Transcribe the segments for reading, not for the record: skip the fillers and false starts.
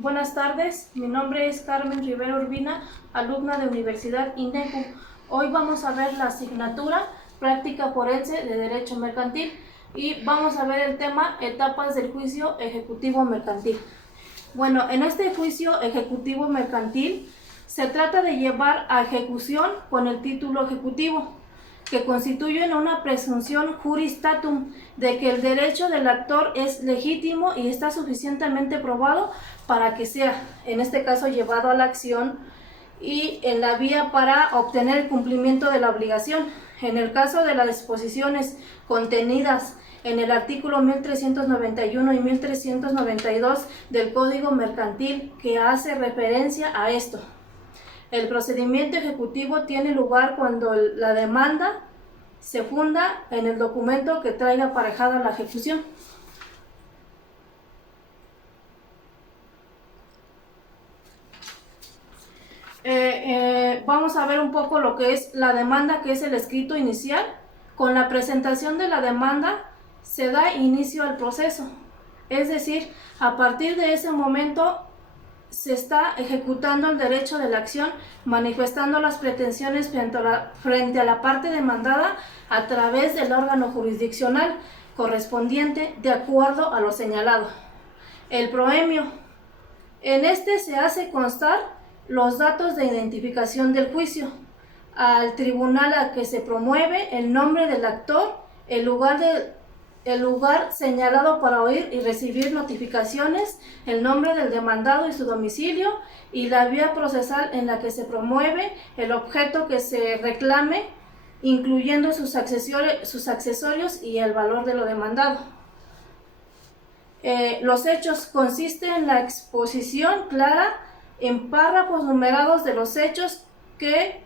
Buenas tardes, mi nombre es Carmen Rivera Urbina, alumna de Universidad INECU. Hoy vamos a ver la asignatura Práctica Forense de Derecho Mercantil y vamos a ver el tema Etapas del Juicio Ejecutivo Mercantil. Bueno, en este juicio ejecutivo mercantil se trata de llevar a ejecución con el título ejecutivo, que constituyen una presunción juris statum de que el derecho del actor es legítimo y está suficientemente probado para que sea, en este caso, llevado a la acción y en la vía para obtener el cumplimiento de la obligación. En el caso de las disposiciones contenidas en el artículo 1391 y 1392 del Código Mercantil que hace referencia a esto. El procedimiento ejecutivo tiene lugar cuando la demanda se funda en el documento que traiga aparejada la ejecución. Vamos a ver un poco lo que es la demanda, que es el escrito inicial. Con la presentación de la demanda se da inicio al proceso, es decir, a partir de ese momento se está ejecutando el derecho de la acción, manifestando las pretensiones frente a la parte demandada a través del órgano jurisdiccional correspondiente de acuerdo a lo señalado. El proemio. En este se hace constar los datos de identificación del juicio, al tribunal a que se promueve, el nombre del actor, el lugar señalado para oír y recibir notificaciones, el nombre del demandado y su domicilio, y la vía procesal en la que se promueve, el objeto que se reclame, incluyendo sus accesorios y el valor de lo demandado. Los hechos consisten en la exposición clara en párrafos numerados de los hechos que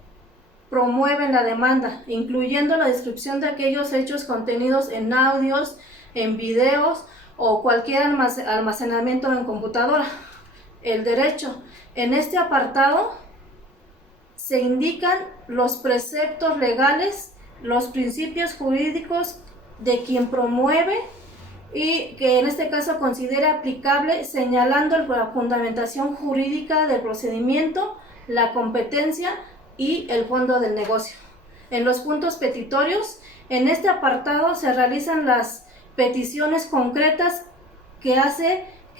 promueven la demanda, incluyendo la descripción de aquellos hechos contenidos en audios, en videos o cualquier almacenamiento en computadora. El derecho. En este apartado se indican los preceptos legales, los principios jurídicos de quien promueve y que en este caso considera aplicable, señalando la fundamentación jurídica del procedimiento, la competencia y el fondo del negocio. En los puntos petitorios, en este apartado se realizan las peticiones concretas que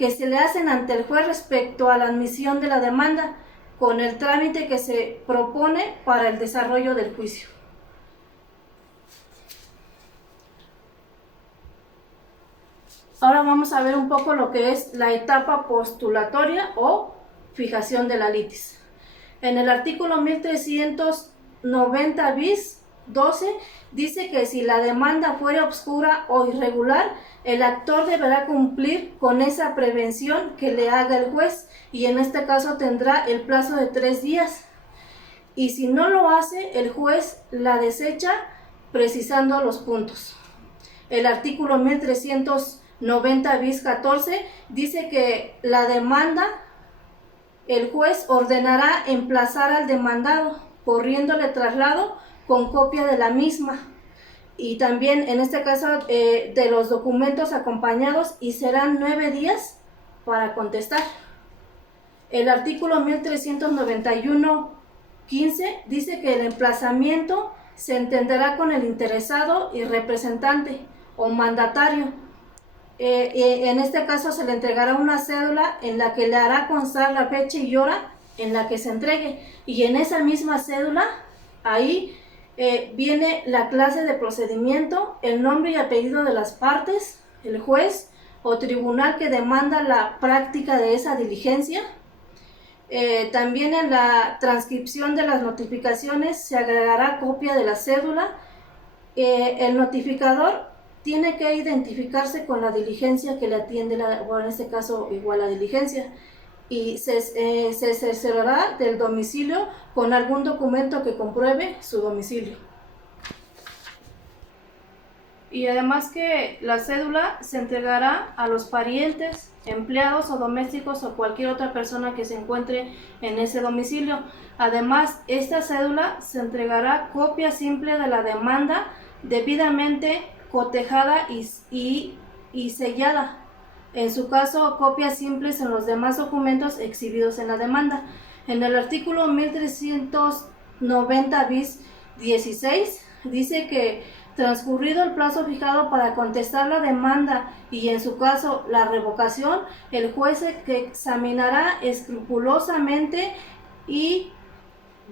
se le hacen ante el juez respecto a la admisión de la demanda, con el trámite que se propone para el desarrollo del juicio. Ahora vamos a ver un poco lo que es la etapa postulatoria o fijación de la litis. En el artículo 1390 bis 12 dice que si la demanda fuera obscura o irregular, el actor deberá cumplir con esa prevención que le haga el juez y en este caso tendrá el plazo de 3 días. Y si no lo hace, el juez la desecha precisando los puntos. El artículo 1390 bis 14 dice que la demanda, el juez ordenará emplazar al demandado, corriéndole traslado con copia de la misma y también en este caso de los documentos acompañados y serán 9 días para contestar. El artículo 1391.15 dice que el emplazamiento se entenderá con el interesado y representante o mandatario. En este caso se le entregará una cédula en la que le hará constar la fecha y hora en la que se entregue y en esa misma cédula ahí viene la clase de procedimiento, el nombre y apellido de las partes, el juez o tribunal que demanda la práctica de esa diligencia. También en la transcripción de las notificaciones se agregará copia de la cédula. El notificador tiene que identificarse con la diligencia que le atiende, o en este caso igual la diligencia, y se cerciorará del domicilio con algún documento que compruebe su domicilio. Y además que la cédula se entregará a los parientes, empleados o domésticos o cualquier otra persona que se encuentre en ese domicilio. Además, esta cédula se entregará copia simple de la demanda debidamente cotejada y sellada en su caso, copias simples en los demás documentos exhibidos en la demanda. En el artículo 1390 bis 16 dice que transcurrido el plazo fijado para contestar la demanda y en su caso la revocación, el juez que examinará escrupulosamente y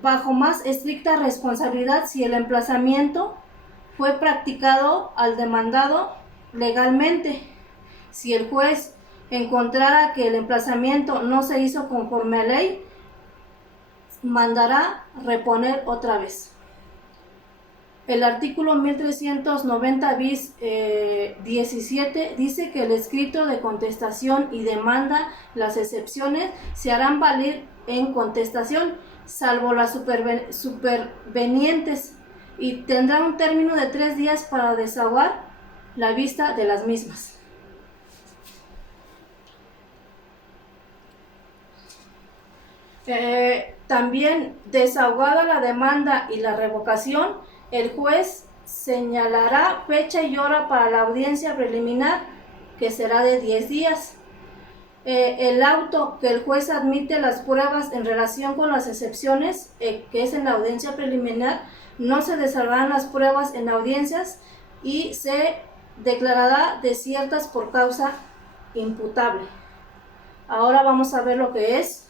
bajo más estricta responsabilidad si el emplazamiento fue practicado al demandado legalmente. Si el juez encontrara que el emplazamiento no se hizo conforme a ley, mandará reponer otra vez. El artículo 1390 bis 17 dice que el escrito de contestación y demanda, las excepciones, se harán valer en contestación, salvo las supervenientes, y tendrá un término de 3 días para desahogar la vista de las mismas. También, desahogada la demanda y la revocación, el juez señalará fecha y hora para la audiencia preliminar, que será de 10 días. El auto que el juez admite las pruebas en relación con las excepciones, que es en la audiencia preliminar, no se desahogarán las pruebas en audiencias y se declarará desiertas por causa imputable. Ahora vamos a ver lo que es.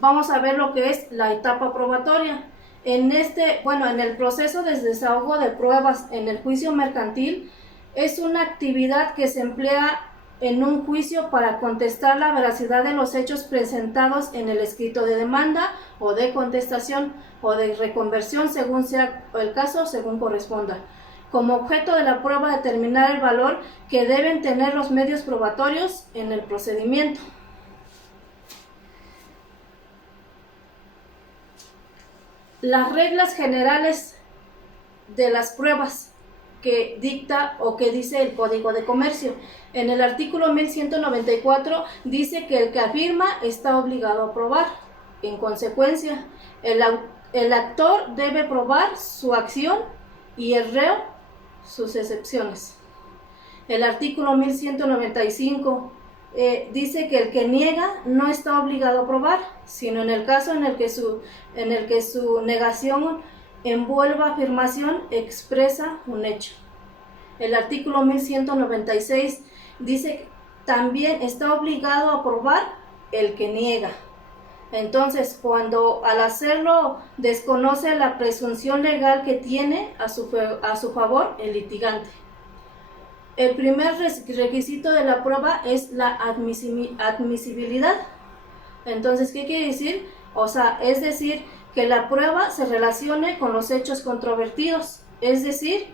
Vamos a ver lo que es la etapa probatoria. En el proceso de desahogo de pruebas en el juicio mercantil, es una actividad que se emplea en un juicio para contestar la veracidad de los hechos presentados en el escrito de demanda o de contestación o de reconversión, según sea el caso, según corresponda. Como objeto de la prueba, determinar el valor que deben tener los medios probatorios en el procedimiento. Las reglas generales de las pruebas que dicta o que dice el Código de Comercio. En el artículo 1194 dice que el que afirma está obligado a probar. En consecuencia, el actor debe probar su acción y el reo sus excepciones. El artículo 1195 dice que el que niega no está obligado a probar, sino en el caso en el que su negación envuelva afirmación expresa un hecho. El artículo 1196 dice que también está obligado a probar el que niega. Entonces, cuando al hacerlo desconoce la presunción legal que tiene a su favor el litigante. El primer requisito de la prueba es la admisibilidad. Entonces, ¿qué quiere decir? Es decir, que la prueba se relacione con los hechos controvertidos, es decir,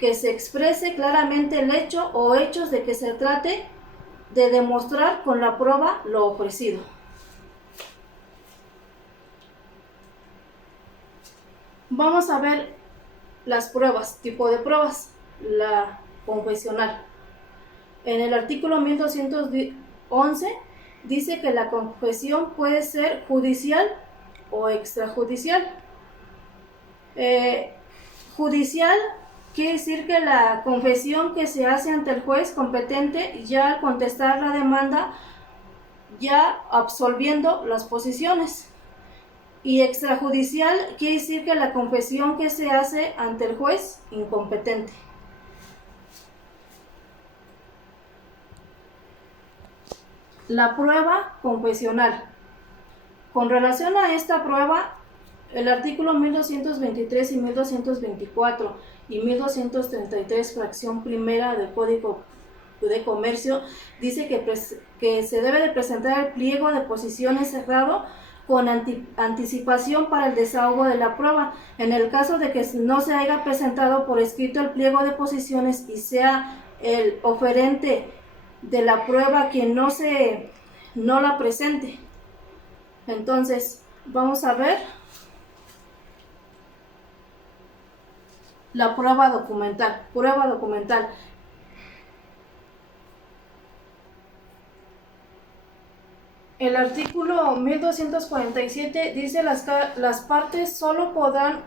que se exprese claramente el hecho o hechos de que se trate de demostrar con la prueba lo ofrecido. Vamos a ver las pruebas, tipo de pruebas. La confesional. En el artículo 1211 dice que la confesión puede ser judicial o extrajudicial. Judicial quiere decir que la confesión que se hace ante el juez competente ya al contestar la demanda, ya absolviendo las posiciones. Y extrajudicial quiere decir que la confesión que se hace ante el juez incompetente. La prueba confesional. Con relación a esta prueba, el artículo 1223 y 1224 y 1233, fracción primera del Código de Comercio, dice que se debe de presentar el pliego de posiciones cerrado con anticipación para el desahogo de la prueba. En el caso de que no se haya presentado por escrito el pliego de posiciones y sea el oferente de la prueba quien no la presente. Entonces, vamos a ver la prueba documental. Prueba documental. El artículo 1247 dice las partes solo podrán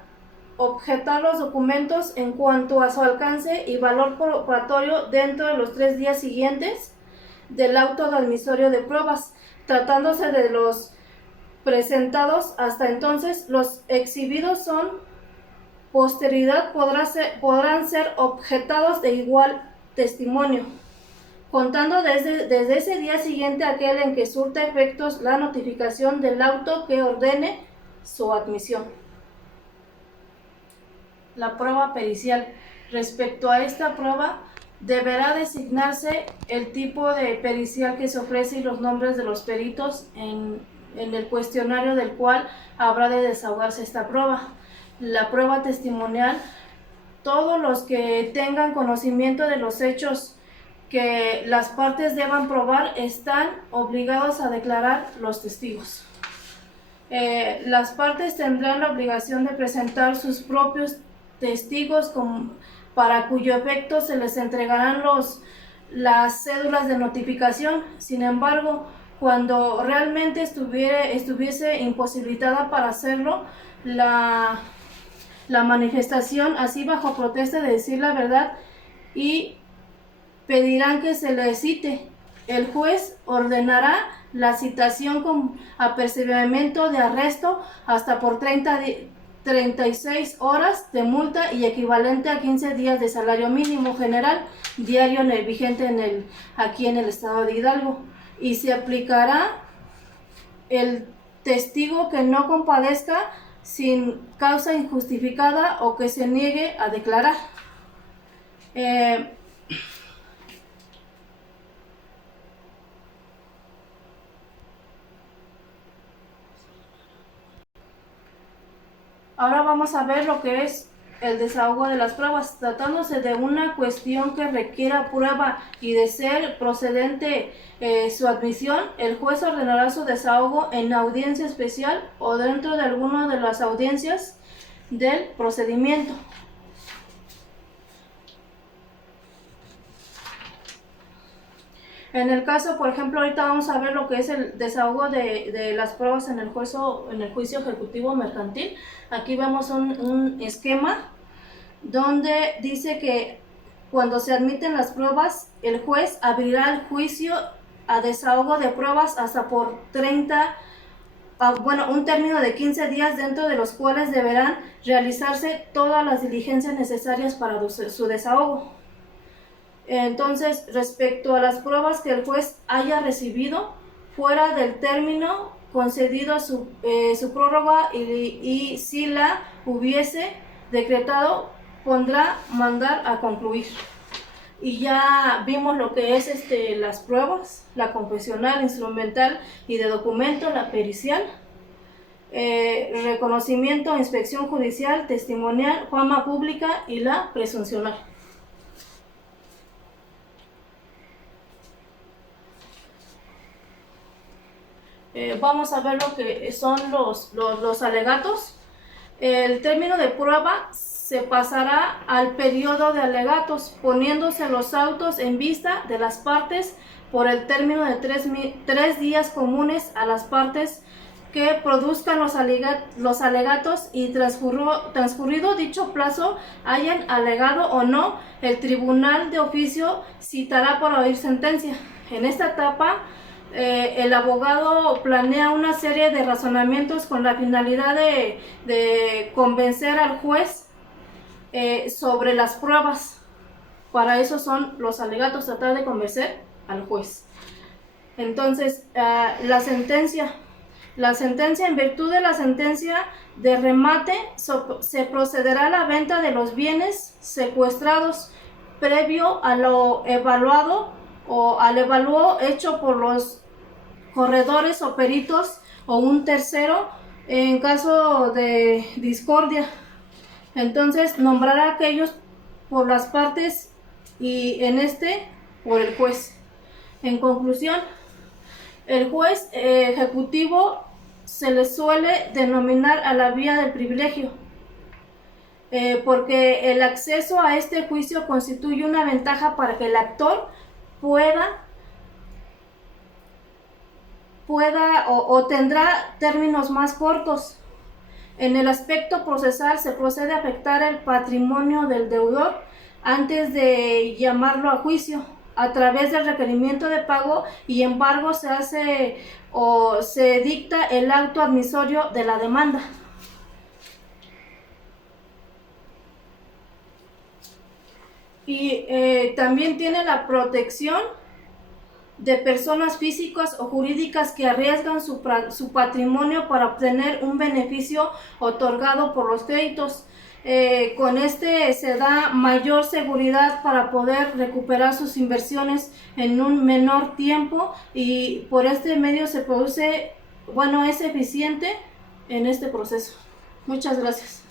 objetar los documentos en cuanto a su alcance y valor probatorio dentro de los 3 días siguientes del auto de admisorio de pruebas, tratándose de los presentados hasta entonces. Los exhibidos son posterioridad podrán ser objetados de igual testimonio, contando desde ese día siguiente aquel en que surta efectos la notificación del auto que ordene su admisión. La prueba pericial. Respecto a esta prueba, deberá designarse el tipo de pericial que se ofrece y los nombres de los peritos en el cuestionario del cual habrá de desahogarse esta prueba. La prueba testimonial. Todos los que tengan conocimiento de los hechos que las partes deban probar están obligados a declarar los testigos. Las partes tendrán la obligación de presentar sus propios testigos para cuyo efecto se les entregarán las cédulas de notificación. Sin embargo, cuando realmente estuviese imposibilitada para hacerlo, la manifestación, así bajo protesta de decir la verdad, y pedirán que se le cite. El juez ordenará la citación con apercibimiento de arresto hasta por 36 horas de multa y equivalente a 15 días de salario mínimo general diario vigente aquí en el estado de Hidalgo, y se aplicará el testigo que no comparezca sin causa injustificada o que se niegue a declarar. Ahora vamos a ver lo que es el desahogo de las pruebas. Tratándose de una cuestión que requiera prueba y de ser procedente su admisión, el juez ordenará su desahogo en audiencia especial o dentro de alguna de las audiencias del procedimiento. En el caso, por ejemplo, ahorita vamos a ver lo que es el desahogo de las pruebas en el juicio ejecutivo mercantil. Aquí vemos un esquema donde dice que cuando se admiten las pruebas, el juez abrirá el juicio a desahogo de pruebas hasta por un término de 15 días, dentro de los cuales deberán realizarse todas las diligencias necesarias para su desahogo. Entonces, respecto a las pruebas que el juez haya recibido fuera del término concedido su prórroga, y si la hubiese decretado, pondrá mandar a concluir. Y ya vimos lo que es las pruebas: la confesional, instrumental y de documento, la pericial, reconocimiento, inspección judicial, testimonial, fama pública y la presuncional. Vamos a ver lo que son los alegatos. El término de prueba se pasará al periodo de alegatos, poniéndose los autos en vista de las partes por el término de 3 días comunes a las partes que produzcan los alegatos, y transcurrido dicho plazo, hayan alegado o no, el tribunal de oficio citará para oír sentencia. En esta etapa, el abogado planea una serie de razonamientos con la finalidad de convencer al juez sobre las pruebas. Para eso son los alegatos, tratar de convencer al juez. Entonces, la sentencia, en virtud de la sentencia de remate, se procederá a la venta de los bienes secuestrados previo a lo evaluado o al evalúo hecho por los corredores o peritos o un tercero en caso de discordia. Entonces, nombrará a aquellos por las partes y por el juez. En conclusión, el juez ejecutivo se le suele denominar a la vía del privilegio, porque el acceso a este juicio constituye una ventaja para que el actor pueda o tendrá términos más cortos, En el aspecto procesal se procede a afectar el patrimonio del deudor antes de llamarlo a juicio a través del requerimiento de pago y embargo se hace o se dicta el acto admisorio de la demanda. Y también tiene la protección de personas físicas o jurídicas que arriesgan su patrimonio para obtener un beneficio otorgado por los créditos. Con este se da mayor seguridad para poder recuperar sus inversiones en un menor tiempo y por este medio se produce, es eficiente en este proceso. Muchas gracias.